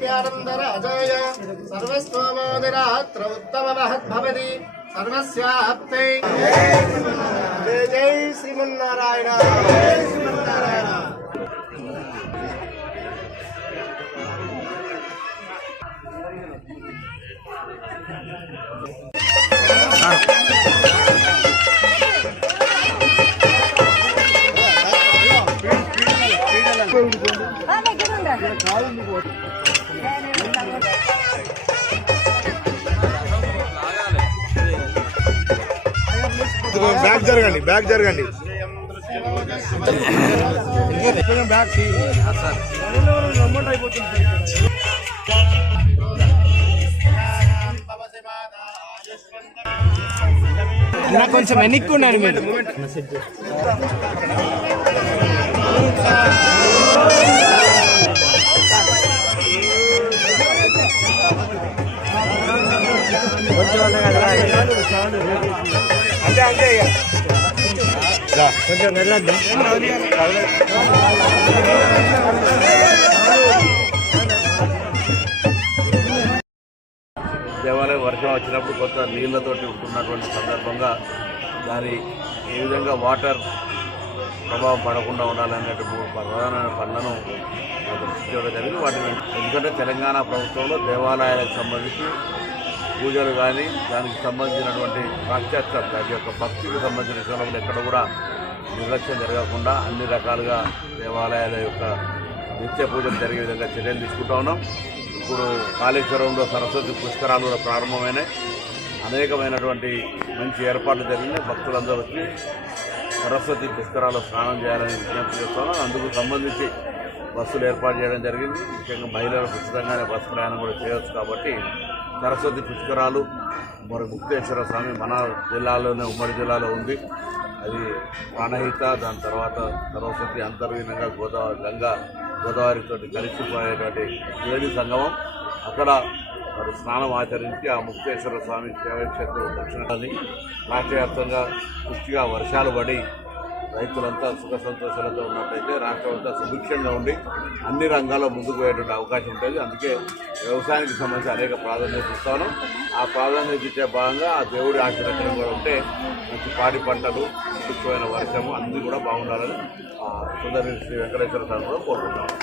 प्यारंदराजाय सर्वस्वमोदिरात्र उत्तममहद्भवति सर्वस्याप्तै जय जय श्रीमन्नारायण जय श्रीमन्नारायण। బ్యాక్ జరగండి, బ్యాక్ జరగండి. కొంచెం వెనక్కి ఉండండి మీరు. అంతే అంతే కొంచెం వెళ్ళద్దు. దేవాలయం వర్షం వచ్చినప్పుడు కొంత నీళ్లతోటి ఉంటున్నటువంటి సందర్భంగా దాని ఏ విధంగా వాటర్ ప్రభావం పడకుండా ఉండాలనేటువంటి 3 ప్రధానమైన పనులను చేయడం జరిగింది. వాటిని ఎందుకంటే తెలంగాణ ప్రభుత్వంలో దేవాలయాలకు సంబంధించి పూజలు కానీ దానికి సంబంధించినటువంటి పాశ్చాత్య దాని యొక్క భక్తికి సంబంధించిన విషయంలో ఎక్కడ కూడా నిర్లక్ష్యం జరగకుండా అన్ని రకాలుగా దేవాలయాల యొక్క నిత్య పూజలు జరిగే విధంగా చర్యలు తీసుకుంటా ఉన్నాం. ఇప్పుడు కాళేశ్వరంలో సరస్వతి పుష్కరాలు కూడా ప్రారంభమైనాయి. అనేకమైనటువంటి మంచి ఏర్పాట్లు జరిగినాయి. భక్తులందరూ వచ్చి సరస్వతి పుష్కరాల్లో స్నానం చేయాలని విజ్ఞప్తి చేస్తున్నాం. అందుకు సంబంధించి బస్సులు ఏర్పాటు చేయడం జరిగింది. ముఖ్యంగా మహిళలు ఉచితంగానే బస్సు ప్రయాణం కూడా చేయవచ్చు. కాబట్టి సరస్వతి పుష్కరాలు మరి ముక్తేశ్వర స్వామి మన జిల్లాలోనే ఉమ్మడి జిల్లాలో ఉంది. అది ప్రాణహిత, దాని తర్వాత సరస్వతి అంతర్లీనంగా గోదావరితో కలిసిపోయేటువంటి త్రివేణి సంగమం. అక్కడ మరి స్నానం ఆచరించి ఆ ముక్తేశ్వర స్వామి శివక్షేత్రం దక్షిణాన్ని రాష్ట్ర వ్యాప్తంగా పుష్టిగా వర్షాలు పడి రైతులంతా సుఖ సంతోషాలతో ఉన్నట్లయితే రాష్ట్రం అంతా సుభిక్షంగా ఉండి అన్ని రంగాల్లో ముందుకు పోయేటువంటి అవకాశం ఉంటుంది. అందుకే వ్యవసాయానికి సంబంధించి అనేక ప్రాధాన్యత ఇస్తాను. ఆ ప్రాధాన్యత ఇచ్చే భాగంగా ఆ దేవుడి ఆశీర్వచనం కూడా ఉంటే మంచి పాడి పంటలు, సుభిక్షమైన వర్షము అన్నీ కూడా బాగుండాలని సుందరి శ్రీ వెంకటేశ్వర స్వామి కూడా కోరుకుంటాను.